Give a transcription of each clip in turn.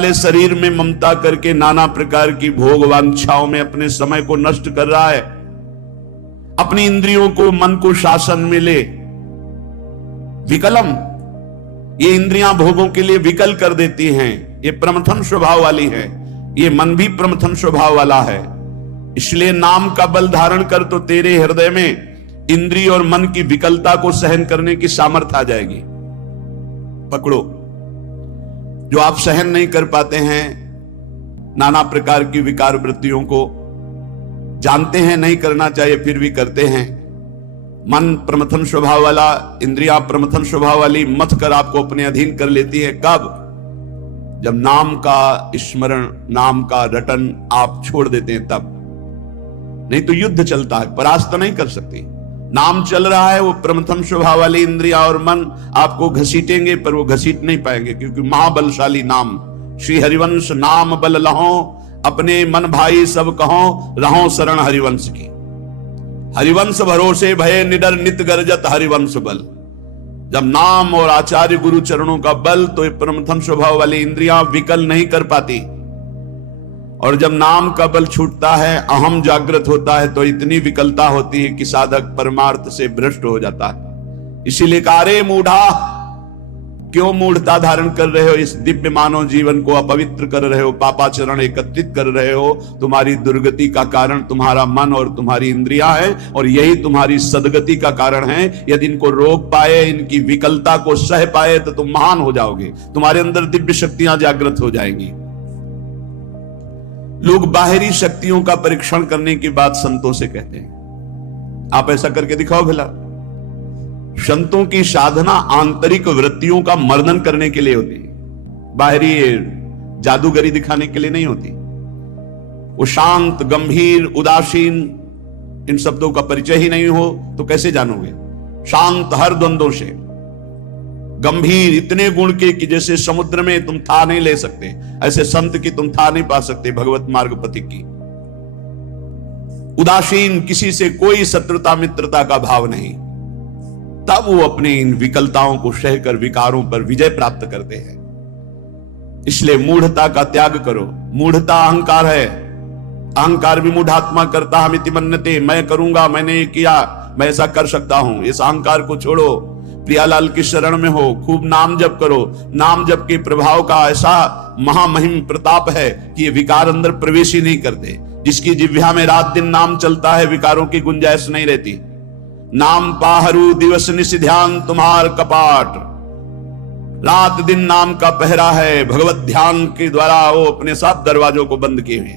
वाले शरीर में ममता करके नाना प्रकार की भोग वांछाओं में अपने समय को नष्ट कर रहा है। अपनी इंद्रियों को, मन को शासन में ले। विकलम, ये इंद्रियां भोगों के लिए विकल कर देती हैं। ये प्रमथन स्वभाव वाली है। ये मन भी प्रमथन स्वभाव वाला है। इसलिए नाम का बल धारण कर तो तेरे हृदय में इंद्रिय और मन की विकलता को सहन करने की सामर्थ्य आ जाएगी। पकड़ो, जो आप सहन नहीं कर पाते हैं नाना प्रकार की विकार वृत्तियों को, जानते हैं नहीं करना चाहिए फिर भी करते हैं। मन प्रमथन स्वभाव वाला, इंद्रिया प्रमथन स्वभाव वाली मत कर आपको अपने अधीन कर लेती है। कब? जब नाम का स्मरण, नाम का रटन आप छोड़ देते हैं तब। नहीं तो युद्ध चलता है, परास्त नहीं कर सकती। नाम चल रहा है, वो प्रमथन स्वभाव वाली इंद्रिया और मन आपको घसीटेंगे, पर वो घसीट नहीं पाएंगे, क्योंकि महाबलशाली नाम। श्री हरिवंश नाम बल लहो, अपने मन भाई सब कहो, रहो शरण हरिवंश की। हरिवंश भरोसे भय निडर नित गर्जत हरिवंश बल। जब नाम और आचार्य गुरु चरणों का बल, तो ये प्रमथन स्वभाव वाली इंद्रियां विकल नहीं कर पाती। और जब नाम का बल छूटता है, अहम जागृत होता है, तो इतनी विकलता होती है कि साधक परमार्थ से भ्रष्ट हो जाता है। इसीलिए कारे मूढ़ा, क्यों मूढ़ता धारण कर रहे हो? इस दिव्य मानव जीवन को अपवित्र कर रहे हो, पापाचरण एकत्रित कर रहे हो। तुम्हारी दुर्गति का कारण तुम्हारा मन और तुम्हारी इंद्रियां है, और यही तुम्हारी सदगति का कारण है। यदि इनको रोक पाए, इनकी विकलता को सह पाए, तो तुम महान हो जाओगे। तुम्हारे अंदर दिव्य शक्तियां जागृत हो जाएंगी। लोग बाहरी शक्तियों का परीक्षण करने की बात संतों से कहते हैं। आप ऐसा करके दिखाओ भला। संतों की साधना आंतरिक वृत्तियों का मर्दन करने के लिए होती है, बाहरी जादूगरी दिखाने के लिए नहीं होती। वो शांत, गंभीर, उदासीन, इन शब्दों का परिचय ही नहीं हो तो कैसे जानोगे? शांत हर द्वंद्वों से, गंभीर इतने गुण के कि जैसे समुद्र में तुम था नहीं ले सकते, ऐसे संत की तुम था नहीं पा सकते, भगवत मार्ग पथिक की। उदासीन, किसी से कोई शत्रुता मित्रता का भाव नहीं। तब वो अपनी इन विकलताओं को सहकर विकारों पर विजय प्राप्त करते हैं। इसलिए मूढ़ता का त्याग करो। मूढ़ता अहंकार है। अहंकार भी मूढ़ात्मा करता हमिति मन्यते, मैं करूंगा, मैंने ये किया, मैं ऐसा कर सकता हूं। इस अहंकार को छोड़ो, प्रियालाल की शरण में हो, खूब नाम जप करो। नाम जप के प्रभाव का ऐसा महामहिम प्रताप है कि ये विकार अंदर प्रवेश ही नहीं करते। जिसकी जिह्वा में रात दिन नाम चलता है, विकारों की गुंजाइश नहीं रहती। नाम पाहरू दिवस निश ध्यान तुम्हार कपाट, रात दिन नाम का पहरा है। भगवत ध्यान के द्वारा वो अपने सब दरवाजों को बंद किए हुए।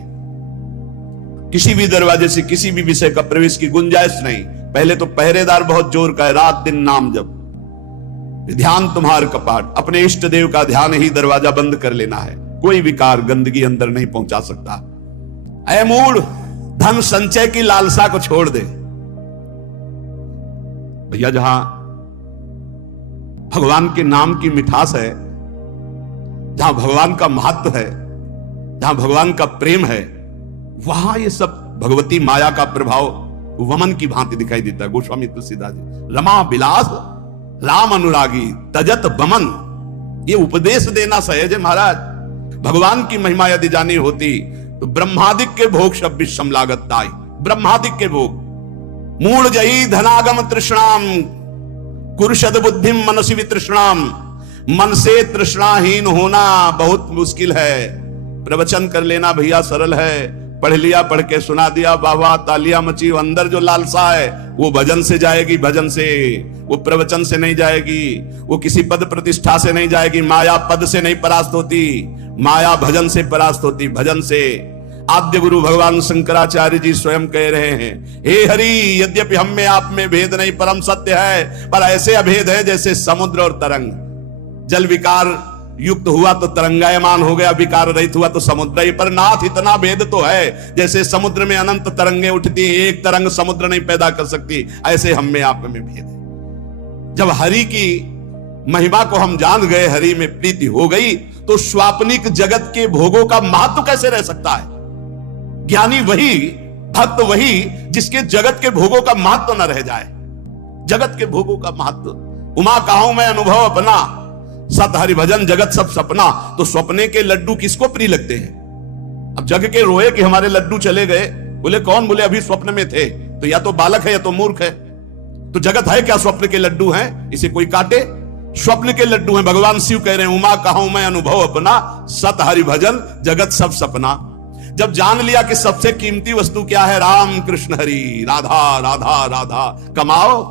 किसी भी दरवाजे से किसी भी विषय का प्रवेश की गुंजाइश नहीं। पहले तो पहरेदार बहुत जोर का है, रात दिन नाम जप, ध्यान तुम्हार कपाट। अपने इष्ट देव का ध्यान ही दरवाजा बंद कर लेना है। कोई विकार, गंदगी अंदर नहीं पहुंचा सकता। ऐ मूढ़, धन संचय की लालसा को छोड़ दे। भैया, जहां भगवान के नाम की मिठास है, जहां भगवान का महत्व है, जहां भगवान का प्रेम है, वहां ये सब भगवती माया का प्रभाव वमन की भांति दिखाई देता है। गोस्वामी तुलसीदास जी, रमा बिलास राम अनुरागी तजत बमन, ये उपदेश देना सहज है महाराज। भगवान की महिमा यदि जानी होती तो ब्रह्मादिक के भोग सब विषम लागत ताई। ब्रह्मादिक के भोग, मूढ़ जई धनागम तृष्णाम, कुरुषद बुद्धिम मनसी वितृष्णाम। मन से तृष्णाहीन होना बहुत मुश्किल है। प्रवचन कर लेना भैया सरल है, पढ़ लिया, पढ़ के सुना दिया, वाह वाह तालियां मची। अंदर जो लालसा है वो भजन से जाएगी, भजन से, वो प्रवचन से नहीं जाएगी, वो किसी पद प्रतिष्ठा से नहीं जाएगी। माया पद से नहीं परास्त होती, माया भजन से परास्त होती, भजन से। आद्य गुरु भगवान शंकराचार्य जी स्वयं कह रहे हैं, हे हरि, यद्यपि हम में आप में भेद नहीं, परम सत्य है, पर ऐसे अभेद है जैसे समुद्र और तरंग। जल विकार युक्त हुआ तो तरंगायमान हो गया, विकार रहित हुआ तो समुद्र ही। पर नाथ, इतना भेद तो है, जैसे समुद्र में अनंत तरंगे उठती हैं, एक तरंग समुद्र नहीं पैदा कर सकती, ऐसे हम में आप में भेद है। जब हरि की महिमा को हम जान गए, हरि में प्रीति हो गई, तो स्वाप्निक जगत के भोगों का महत्व कैसे रह सकता है? ज्ञानी वही, भक्त वही जिसके जगत के भोगों का महत्व न रह जाए। जगत के भोगों का महत्व, उमा कहूं मैं अनुभव अपना, सत हरि भजन जगत सब सपना। तो सपने के लड्डू किसको प्रिय लगते हैं? अब जग के रोए कि हमारे लड्डू चले गए, बोले कौन? बोले अभी स्वप्न में थे। तो या तो बालक है या तो मूर्ख है। तो जगत है क्या? स्वप्न के लड्डू हैं, इसे कोई काटे? स्वप्न के लड्डू हैं। भगवान शिव कह रहे हैं उमा कहूं मैं अनुभव अपना, सत हरि भजन जगत सब सपना। जब जान लिया कि सबसे कीमती वस्तु क्या है, राम कृष्ण हरि, राधा राधा राधा, कमाओ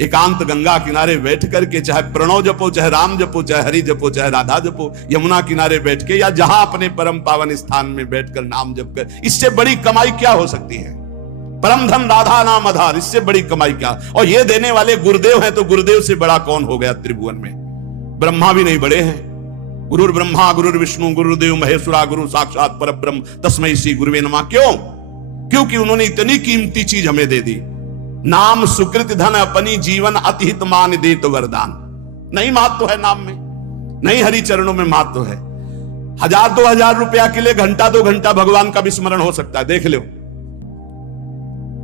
एकांत गंगा किनारे बैठ करके, चाहे प्रणव जपो, चाहे राम जपो, चाहे हरि जपो, चाहे राधा जपो, यमुना किनारे बैठ के या जहां अपने परम पावन स्थान में बैठकर नाम जप कर, इससे बड़ी कमाई क्या हो सकती है? परम धन राधा नाम आधार, इससे बड़ी कमाई क्या? और ये देने वाले गुरुदेव हैं, तो गुरुदेव से बड़ा कौन हो गया त्रिभुवन में? ब्रह्मा भी नहीं बड़े हैं। गुरुर ब्रह्मा गुरुर विष्णु गुरुदेव महेश्वरा, गुरु साक्षात परब्रह्म तस्मै श्री गुरुवे नमः। क्यों? क्योंकि उन्होंने इतनी कीमती चीज हमें दे दी। नाम सुकृत धन अपनी जीवन अतिहित मान देत वरदान। नहीं महत्व है नाम में, नहीं हरि चरणों में महत्व है। 1000-2000 रुपया के लिए घंटा 2 घंटा भगवान का भी स्मरण हो सकता है, देख लो।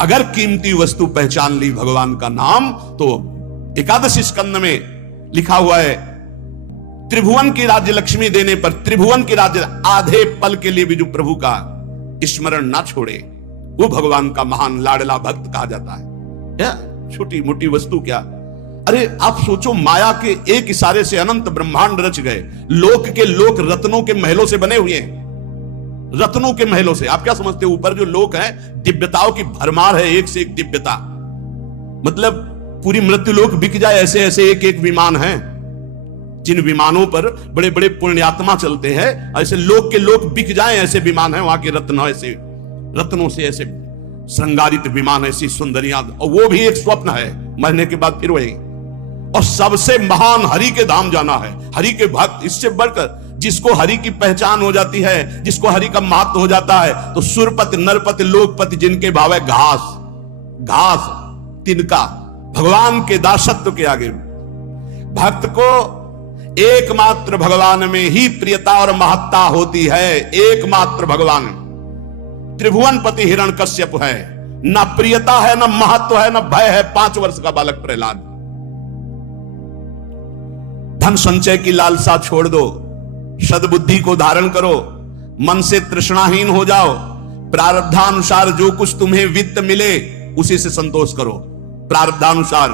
अगर कीमती वस्तु पहचान ली भगवान का नाम, तो एकादशी स्कंद में लिखा हुआ है, त्रिभुवन की राज्य लक्ष्मी देने पर, त्रिभुवन की राज्य, आधे पल के लिए भी जो प्रभु का स्मरण ना छोड़े, वो भगवान का महान लाडला भक्त कहा जाता है। छोटी मोटी वस्तु क्या? अरे आप सोचो, माया के एक इशारे से अनंत ब्रह्मांड रच गए। लोक के लोक रत्नों के महलों से बने हुए हैं, रत्नों के महलों से। आप क्या समझते हो? ऊपर जो लोक हैं, दिव्यताओं की भरमार है, एक से एक दिव्यता। मतलब पूरी मृत्यु लोक बिक जाए, ऐसे ऐसे एक एक विमान हैं, जिन विमानों पर बड़े बड़े पुण्यात्मा चलते हैं, ऐसे लोक के लोक बिक जाए, ऐसे विमान हैं। वहां के रत्न ऐसे, रत्नों से ऐसे श्रृंगारित विमान, ऐसी सुंदरियां, और वो भी एक स्वप्न है, मरने के बाद फिर वही। और सबसे महान हरि के धाम जाना है, हरि के भक्त। इससे बढ़कर जिसको हरि की पहचान हो जाती है, जिसको हरि का महत्व हो जाता है, तो सुरपति नरपति लोकपति जिनके भाव है घास, घास तिनका, भगवान के दासत्व के आगे भक्त को एकमात्र भगवान में ही प्रियता और महत्ता होती है। एकमात्र भगवान। त्रिभुवनपति हिरण्यकश्यप है, न प्रियता है, न महत्व है, न भय है। 5 वर्ष का बालक प्रहलाद। धन संचय की लालसा छोड़ दो, सद्बुद्धि को धारण करो, मन से तृष्णाहीन हो जाओ, प्रारब्धानुसार जो कुछ तुम्हें वित्त मिले उसी से संतोष करो। प्रारब्धानुसार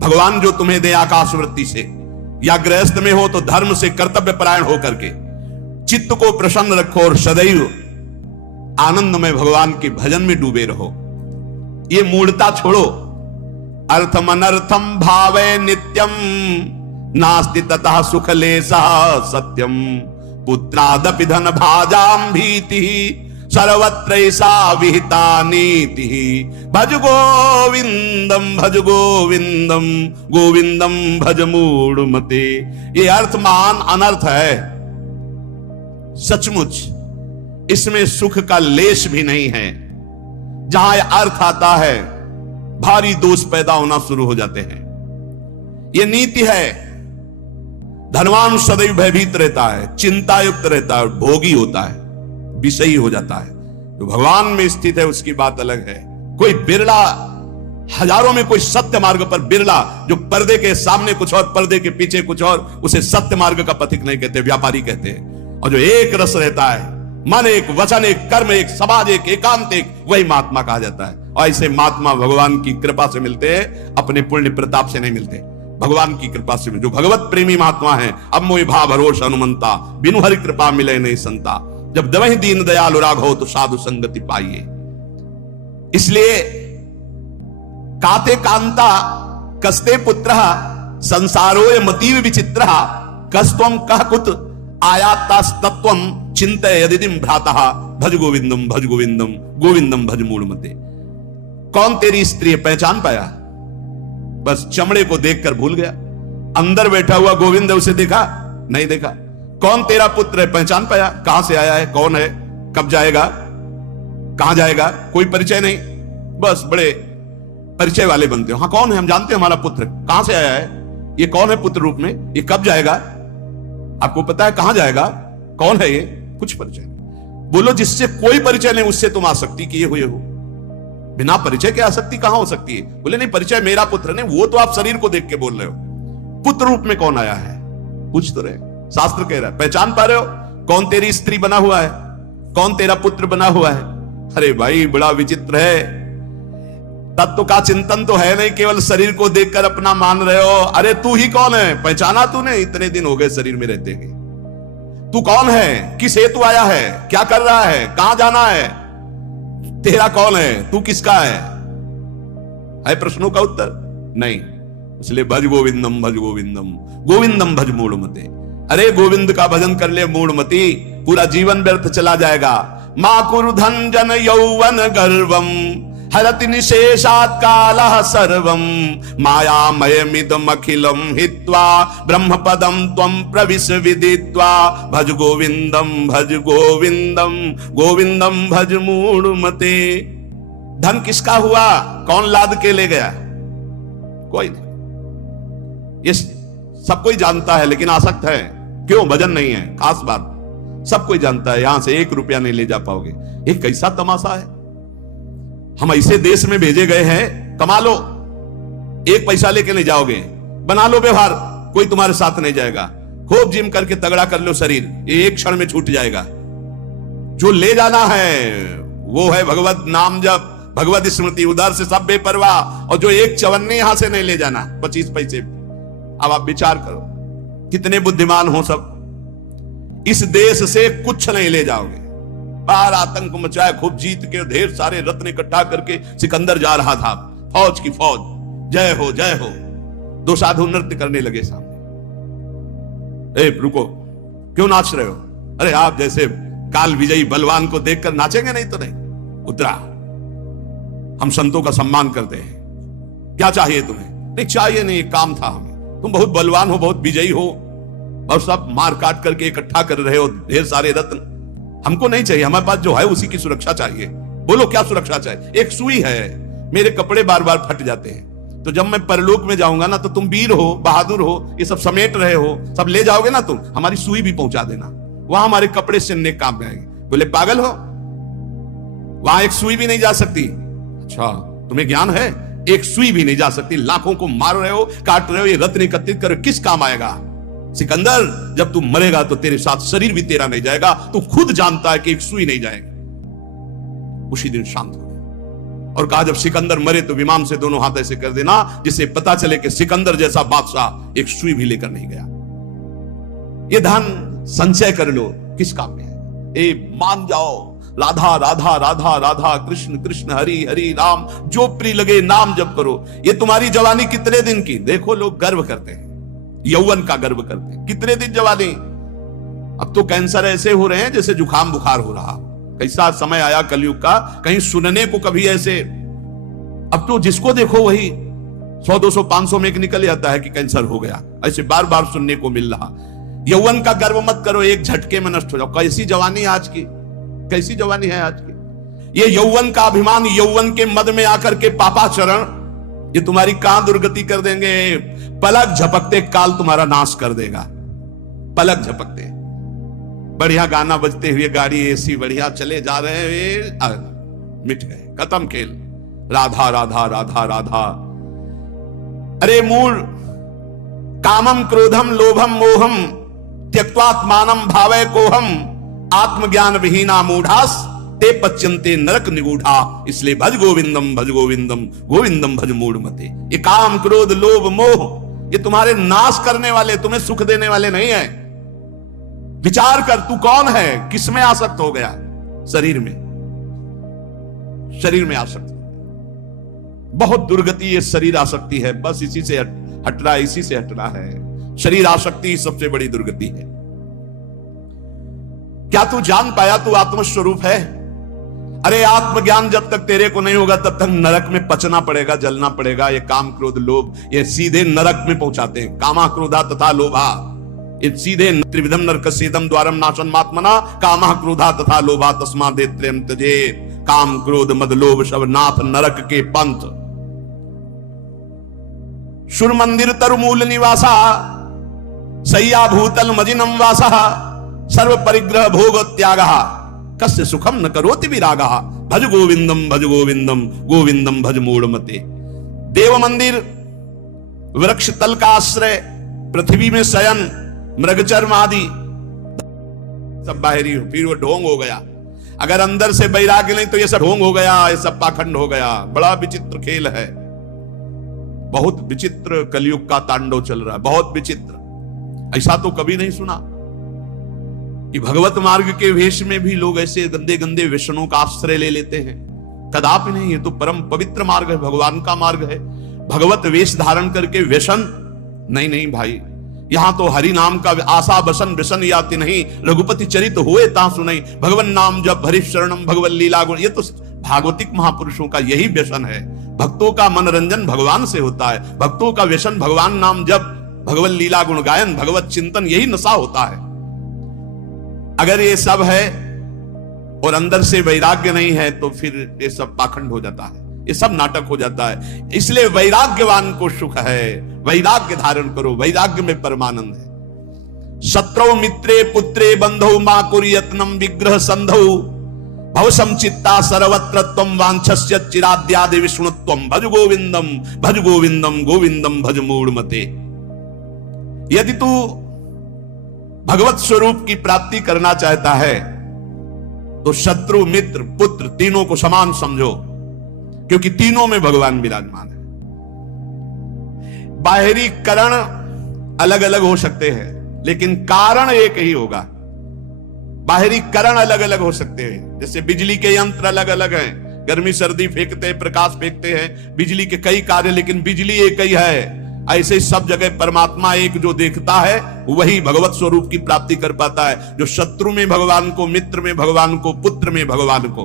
भगवान जो तुम्हें दे आकाश वृत्ति से, या गृहस्थ में हो तो धर्म से कर्तव्य परायण होकर के चित्त को प्रसन्न रखो और सदैव आनंद में भगवान के भजन में डूबे रहो। ये मूढ़ता छोड़ो। अर्थम अनर्थम भावे नित्यम नास्ति ततः सुख लेशः सत्यम पुत्रादपि धन भाजाम भीति सर्वत्रैसा विहिता नीति। भज गोविंदम भज गोविंदम गोविंदम भज मूढ़मते। ये अर्थ महान अनर्थ है, सचमुच इसमें सुख का लेश भी नहीं है। जहां अर्थ आता है भारी दोष पैदा होना शुरू हो जाते हैं। यह नीति है। धनवान सदैव भयभीत रहता है, चिंता युक्त रहता है, भोगी होता है, विषयी हो जाता है। जो भगवान में स्थित है उसकी बात अलग है। कोई बिरला, हजारों में कोई सत्य मार्ग पर बिरला, जो पर्दे के सामने कुछ और पर्दे के पीछे कुछ और, उसे सत्य मार्ग का पथिक नहीं कहते, व्यापारी कहते हैं। और जो एक रस रहता है, मन एक, वचन एक, कर्म एक, समाज एक, एकांत एक, वही महात्मा कहा जाता है। और ऐसे महात्मा भगवान की कृपा से मिलते हैं, अपने पुण्य प्रताप से नहीं मिलते, भगवान की कृपा से। जो भगवत प्रेमी महात्मा है, अब मोहि भाव भरोस हनुमंता, बिनु हरि कृपा मिले नहीं संता। जब दवहि दीन दयालु राघव तो साधु संगति पाइए। इसलिए काते कांता कस्ते पुत्र संसारोय मतीव विचित्र कस्त्वम कह कुत आयातास्तत्वम चिंतय यदिदिम भ्रातः भज गोविंदम भज गोविंदम गोविंदम भज मूढ़मते। कौन तेरी स्त्री? पहचान पाया? बस चमड़े को देखकर भूल गया। अंदर बैठा हुआ गोविंद उसे देखा नहीं देखा। कौन तेरा पुत्र है? पहचान पाया? कहां से आया है, कौन है, कब जाएगा, कहां जाएगा, कोई परिचय नहीं। बस बड़े परिचय वाले बनते हो। हाँ कौन है? हम जानते हैं हमारा पुत्र कहां से आया है, ये कौन है पुत्र रूप में, ये कब जाएगा, आपको पता है कहां जाएगा, कौन है ये, कुछ परिचय नहीं। बोलो जिससे कोई परिचय नहीं उससे तुम आसक्ति किए हुए हो। बिना परिचय के आसक्ति कहां हो सकती है? बोले नहीं परिचय मेरा पुत्र नहीं, वो तो आप शरीर को देख के बोल रहे हो। पुत्र रूप में कौन आया है? पूछ तो रहे, शास्त्र कह रहा है। पहचान पा रहे हो कौन तेरी स्त्री बना हुआ है, कौन तेरा पुत्र बना हुआ है? अरे भाई बड़ा विचित्र है, तत्व का चिंतन तो है नहीं, केवल शरीर को देखकर अपना मान रहे हो। अरे तू ही कौन है, पहचाना तूने? इतने दिन हो गए शरीर में रहते हैं, तू कौन है, किस हेतु आया है, क्या कर रहा है, कहां जाना है, तेरा कौन है, तू किसका है प्रश्नों का उत्तर नहीं। इसलिए भज गोविंदम भज गोविंदम, गोविंदम भज मूढ़मते। अरे गोविंद का भजन कर ले मूढ़मती, पूरा जीवन व्यर्थ चला जाएगा। मां कुरु धन जन यौवन गर्वम, हरति निशेषात् कालः सर्वम, मायामयमिदम् अखिलम् हित्वा ब्रह्म पदम त्वं प्रविश विदित्वा, भज गोविंदम भज गोविंदम, गोविंदम भज मूढ़मते। धन किसका हुआ, कौन लाद के ले गया? कोई नहीं, ये सब कोई जानता है, लेकिन आसक्त है। क्यों? भजन नहीं है। खास बात, सब कोई जानता है, यहां से 1 रुपया नहीं ले जा पाओगे। ये कैसा तमाशा है, हम ऐसे देश में भेजे गए हैं, कमा लो, 1 पैसा लेके नहीं जाओगे, बना लो व्यवहार, कोई तुम्हारे साथ नहीं जाएगा। खूब जिम करके तगड़ा कर लो शरीर, ये 1 क्षण में छूट जाएगा। जो ले जाना है वो है भगवत नाम जप, भगवत स्मृति, उधर से सब बेपरवाह। और जो 1 चवन्नी यहां से नहीं ले जाना, 25 पैसे। अब आप विचार करो कितने बुद्धिमान हो सब, इस देश से कुछ नहीं ले जाओगे। बाहर आतंक मचाया, खूब जीत के ढेर सारे रत्न इकट्ठा करके सिकंदर जा रहा था, फौज की फौज, जय हो जय हो। 2 साधु नृत्य करने लगे सामने। ए रुको, क्यों नाच रहे हो? अरे आप जैसे काल विजयी बलवान को देखकर नाचेंगे नहीं तो नहीं। उतरा, हम संतों का सम्मान करते हैं, क्या चाहिए तुम्हें? नहीं चाहिए नहीं, एक काम था हमें। तुम बहुत बलवान हो, बहुत विजयी हो, और सब मार काट करके इकट्ठा कर रहे हो ढेर सारे रत्न, हमको नहीं चाहिए। हमारे पास जो है उसी की सुरक्षा चाहिए। बोलो क्या सुरक्षा चाहिए? एक सुई है, मेरे कपड़े बार बार फट जाते हैं, तो जब मैं परलोक में जाऊंगा ना, तो तुम वीर हो, बहादुर हो, ये सब समेट रहे हो, सब ले जाओगे ना तुम, हमारी सुई भी पहुंचा देना, वहां हमारे कपड़े सिलने काम में आएंगे। बोले पागल हो, वहां एक सुई भी नहीं जा सकती। अच्छा तुम्हें ज्ञान है? एक सुई भी नहीं जा सकती, लाखों को मार रहे हो, काट रहे हो, ये रत्न एकत्रित कर किस काम आएगा? सिकंदर जब तू मरेगा तो तेरे साथ शरीर भी तेरा नहीं जाएगा, तू खुद जानता है कि एक सुई नहीं जाएगा। उसी दिन शांत हो गया और कहा जब सिकंदर मरे तो विमान से दोनों हाथ ऐसे कर देना जिससे पता चले कि सिकंदर जैसा बादशाह एक सुई भी लेकर नहीं गया। ये धन संचय कर लो, किस काम में है? ए मान जाओ, राधा राधा राधा राधा, कृष्ण कृष्ण हरि हरि राम, जो प्रिय लगे नाम जप करो। ये तुम्हारी जवानी कितने दिन की? देखो लोग गर्व करते हैं, यौवन का गर्व करते हैं, कितने दिन जवानी। अब तो कैंसर ऐसे हो रहे हैं जैसे जुकाम बुखार हो रहा। कैसा समय आया कलयुग का, कहीं सुनने को कभी ऐसे। अब तो जिसको देखो वही 100 200 500 में एक निकल जाता है कि कैंसर हो गया, ऐसे बार बार सुनने को मिल रहा। यौवन का गर्व मत करो, एक झटके में नष्ट हो जाओ। कैसी जवानी आज की, कैसी जवानी है आज की। ये यौवन का अभिमान, यौवन के मद में आकर के पापाचरण, ये तुम्हारी कहां दुर्गति कर देंगे। पलक झपकते काल तुम्हारा नाश कर देगा, पलक झपकते। बढ़िया गाना बजते हुए गाड़ी एसी बढ़िया चले जा रहे हैं, मिट गए, खत्म खेल। राधा राधा राधा राधा। अरे मूल कामम क्रोधम लोभम मोहम त्यक्त्वात्मानं भावय कोहम, आत्मज्ञान विहीना मूढ़ास ते पच्यन्ते नरक निगूढ़ा। इसलिए भज गोविंदम भज गोविंदम, गोविंदम भज मूढ़मते। ये काम क्रोध लोभ मोह ये तुम्हारे नाश करने वाले, तुम्हें सुख देने वाले नहीं है। विचार कर तू कौन है, किस में आसक्त हो गया? शरीर में, शरीर में आसक्त। बहुत दुर्गति ये शरीर आसक्ति है, बस इसी से हटना, इसी से हटना है। शरीर आसक्ति सबसे बड़ी दुर्गति है। क्या तू जान पाया तू आत्मस्वरूप है? अरे आत्मज्ञान जब तक तेरे को नहीं होगा तब तक नरक में पचना पड़ेगा, जलना पड़ेगा। ये काम क्रोध लोभ ये सीधे नरक में पहुंचाते हैं। कामा क्रोधा तथा लोभा, ये सीधे त्रिविधम नरकस्येदम द्वारम नाशनमात्मना, कामा क्रोधा तथा लोभा तस्मादेव त्रयं त्यजेत्। काम क्रोध मद लोभ सब नाथ नरक के पंथ। सुर मंदिर तरुमूल निवासा, सय्या भूतल मजिनम वासा, सर्व परिग्रह भोग त्याग, कस्य सुखम न करोति विरागा। भज गोविंदम भज गोविंदम, गोविंदम भज मूढ़मते। देव मंदिर, वृक्ष तल का आश्रय, पृथ्वी में शयन, मृगचर्म आदि सब बाहरी हो, फिर वो ढोंग हो गया। अगर अंदर से वैराग्य नहीं तो ये सब ढोंग हो गया, ये सब पाखंड हो गया। बड़ा विचित्र खेल है, बहुत विचित्र कलयुग का तांडव चल रहा है, बहुत विचित्र। ऐसा तो कभी नहीं सुना कि भगवत मार्ग के वेश में भी लोग ऐसे गंदे गंदे व्यसनों का आश्रय ले लेते हैं। कदापि नहीं, ये तो परम पवित्र मार्ग है, भगवान का मार्ग है। भगवत वेश धारण करके व्यसन नहीं, नहीं भाई, यहां तो हरि नाम का आशा बसन व्यसन याति नहीं, रघुपति चरित हुए ता सुनई, भगवन नाम जब हरि शरणम भगवत लीला गुण। ये तो भागवतिक महापुरुषों का यही व्यसन है। भक्तों का मनोरंजन भगवान से होता है, भक्तों का व्यसन भगवान नाम जब, भगवत लीला गुण गायन, भगवत चिंतन, यही नशा होता है। अगर ये सब है और अंदर से वैराग्य नहीं है तो फिर ये सब पाखंड हो जाता है, ये सब नाटक हो जाता है। इसलिए वैराग्यवान को सुख है, वैराग्य धारण करो, वैराग्य में परमानंद है। शत्रौ मित्रे पुत्रे बंधौ मा कुर्यत्नम विग्रह संधौ भव संचित्ता सर्वत्रत्वम वांछस्य चिराद्यादि विष्णुत्वम भज गोविंदम भज गोविंदम गोविंदम भज मूढ़मते। यदि तू भगवत स्वरूप की प्राप्ति करना चाहता है तो शत्रु मित्र पुत्र तीनों को समान समझो, क्योंकि तीनों में भगवान विराजमान है। बाहरी कारण अलग अलग हो सकते हैं लेकिन कारण एक ही होगा। बाहरी कारण अलग अलग हो सकते हैं, जैसे बिजली के यंत्र अलग अलग हैं, गर्मी सर्दी फेंकते हैं, प्रकाश फेंकते हैं, बिजली के कई कार्य, लेकिन बिजली एक ही है। ऐसे सब जगह परमात्मा एक जो देखता है वही भगवत स्वरूप की प्राप्ति कर पाता है। जो शत्रु में भगवान को, मित्र में भगवान को, पुत्र में भगवान को।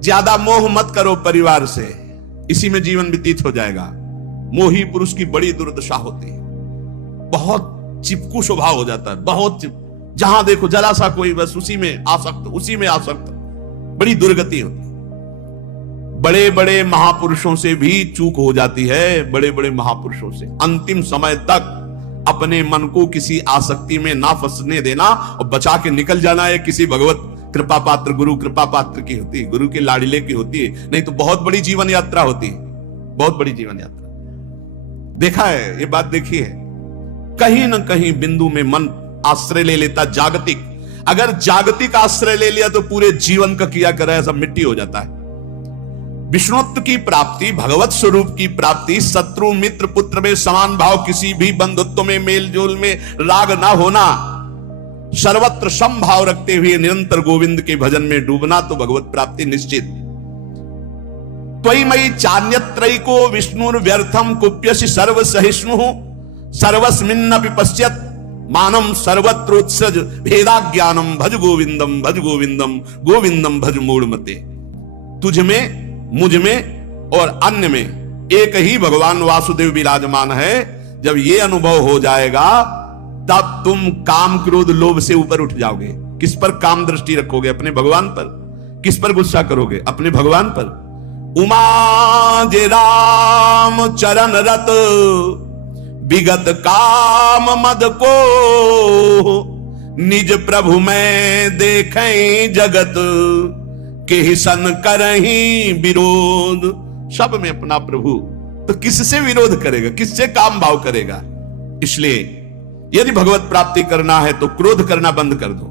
ज्यादा मोह मत करो परिवार से, इसी में जीवन व्यतीत हो जाएगा। मोही पुरुष की बड़ी दुर्दशा होती है, बहुत चिपकू स्वभाव हो जाता है, बहुत जहां देखो जरा सा कोई बस उसी में आसक्त, उसी में आसक्त, बड़ी दुर्गति होती है। बड़े बड़े महापुरुषों से भी चूक हो जाती है, बड़े बड़े महापुरुषों से। अंतिम समय तक अपने मन को किसी आसक्ति में ना फंसने देना और बचा के निकल जाना है। किसी भगवत कृपा पात्र, गुरु कृपा पात्र की होती है, गुरु के लाडिले की होती है, नहीं तो बहुत बड़ी जीवन यात्रा होती है, बहुत बड़ी जीवन यात्रा। देखा है ये बात, देखी है, कहीं ना कहीं बिंदु में मन आश्रय ले लेता जागतिक। अगर जागतिक आश्रय ले लिया तो पूरे जीवन का किया करा सब मिट्टी हो जाता है। विष्णुत्व की प्राप्ति, भगवत स्वरूप की प्राप्ति, शत्रु मित्र पुत्र में समान भाव, किसी भी बंधुत्व में, मेल जोल में राग ना होना, सर्वत्र समभाव रखते हुए निरंतर गोविंद के भजन में डूबना, तो भगवत प्राप्ति निश्चित। त्वयि मयि चान्यत्रैको विष्णुर्व्यर्थम कुप्यसि सर्व सहिष्णु सर्वस्मिन्नपि पश्यत् मानम सर्वत्रोत्सज भेदा ज्ञानम भज गोविंदम भज गोविंदम गोविंदम भज मूढ़मते। तुझ में, मुझ में और अन्य में एक ही भगवान वासुदेव विराजमान है। जब ये अनुभव हो जाएगा तब तुम काम क्रोध लोभ से ऊपर उठ जाओगे। किस पर काम दृष्टि रखोगे? अपने भगवान पर। किस पर गुस्सा करोगे? अपने भगवान पर। उमा जे राम चरण रत विगत काम मद को निज प्रभु में देखें जगत के सन करही विरोध। सब में अपना प्रभु, तो किससे विरोध करेगा? किससे काम भाव करेगा? इसलिए यदि भगवत प्राप्ति करना है तो क्रोध करना बंद कर दो।